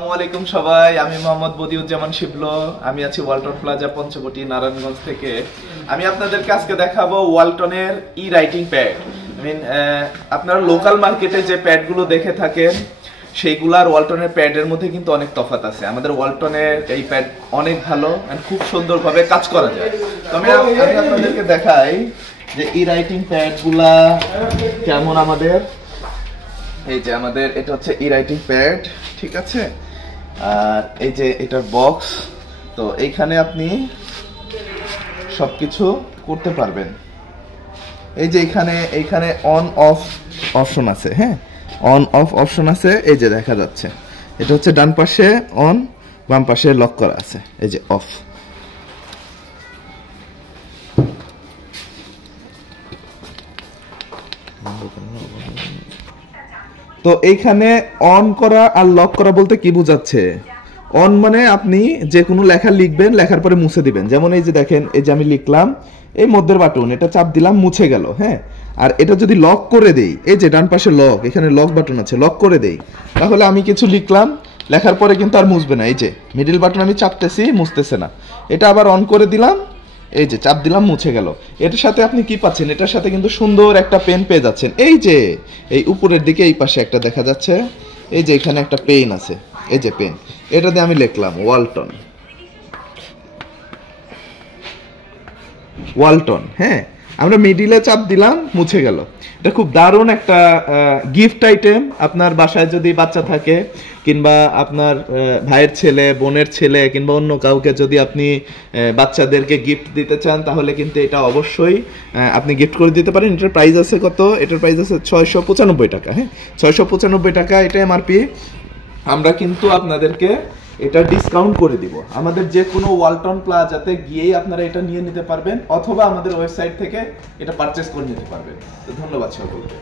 আসসালামু আলাইকুম সবাই, আমি মোহাম্মদ বদিউজ্জামান শিবলো। আমি আছি ওয়ালটন প্লাজা পঞ্চবটি নারায়ণগঞ্জ থেকে। আমি আপনাদেরকে আজকে দেখাবো ওয়ালটনের ই রাইটিং প্যাড। আপনারা লোকাল মার্কেটে যে প্যাডগুলো দেখে থাকেন সেইগুলার ওয়ালটনের প্যাডের মধ্যে কিন্তু অনেক তফাৎ আছে। আমাদের ওয়ালটনের এই প্যাড অনেক ভালো, খুব সুন্দরভাবে কাজ করা যায়। তো আমি আপনাদেরকে দেখাই যে ই রাইটিং প্যাডগুলা কেমন। আমাদের এই যে আমাদের এটা হচ্ছে ই রাইটিং প্যাড, ঠিক আছে। আর এই যে এটার বক্স, তো এইখানে আপনি সবকিছু করতে পারবেন। এই যে এইখানে অন অফ অপশন আছে, হ্যাঁ, অন অফ অপশন আছে। এই যে দেখা যাচ্ছে এটা হচ্ছে ডান পাশে অন, বাম পাশে লক করা আছে। এই যে অফ। তো এইখানে অন করা আর লক করা বলতে কি বোঝাচ্ছে? অন মানে আপনি যে কোনো লেখা লিখবেন, লেখার পরে মুছে দিবেন। যেমন এই যে দেখেন, এই যে আমি লিখলাম, এই মধ্যের বাটন এটা চাপ দিলাম, মুছে গেল, হ্যাঁ। আর এটা যদি লক করে দেই, এই যে ডান পাশে লক, এখানে লক বাটন আছে, লক করে দেই, তাহলে আমি কিছু লিখলাম, লেখার পরে কিন্তু আর মুছবে না। এই যে মিডল বাটন আমি চাপতেছি, মুছতেছে না। এটা আবার অন করে দিলাম, এই যে চাপ দিলাম, মুছে গেল। এটার সাথে আপনি কি পাচ্ছেন? এটার সাথে কিন্তু সুন্দর একটা পেন পেয়ে যাচ্ছেন। এই যে এই উপরের দিকে এই পাশে একটা দেখা যাচ্ছে, এই যে এখানে একটা পেন আছে, এই যে পেন, এটা দিয়ে আমি লিখলাম ওয়ালটন, ওয়ালটন, হ্যাঁ। আমরা মিডিলে চাপ দিলাম, মুছে গেল। এটা খুব দারুণ একটা গিফট আইটেম। আপনার বাসায় যদি বাচ্চা থাকে, কিংবা আপনার ভাইয়ের ছেলে, বোনের ছেলে, কিংবা অন্য কাউকে যদি আপনি বাচ্চাদেরকে গিফট দিতে চান, তাহলে কিন্তু এটা অবশ্যই আপনি গিফট করে দিতে পারেন। এটার প্রাইস আছে কত? এটার প্রাইস আছে 695 টাকা, হ্যাঁ, 695 টাকা এটা এমআরপি। আমরা কিন্তু আপনাদেরকে এটা ডিসকাউন্ট করে দিব। আমাদের যে কোনো ওয়ালটন প্লাজাতে গিয়েই আপনারা এটা নিয়ে নিতে পারবেন, অথবা আমাদের ওয়েবসাইট থেকে এটা পারচেজ করে নিতে পারবেন। তো ধন্যবাদ সকলকে।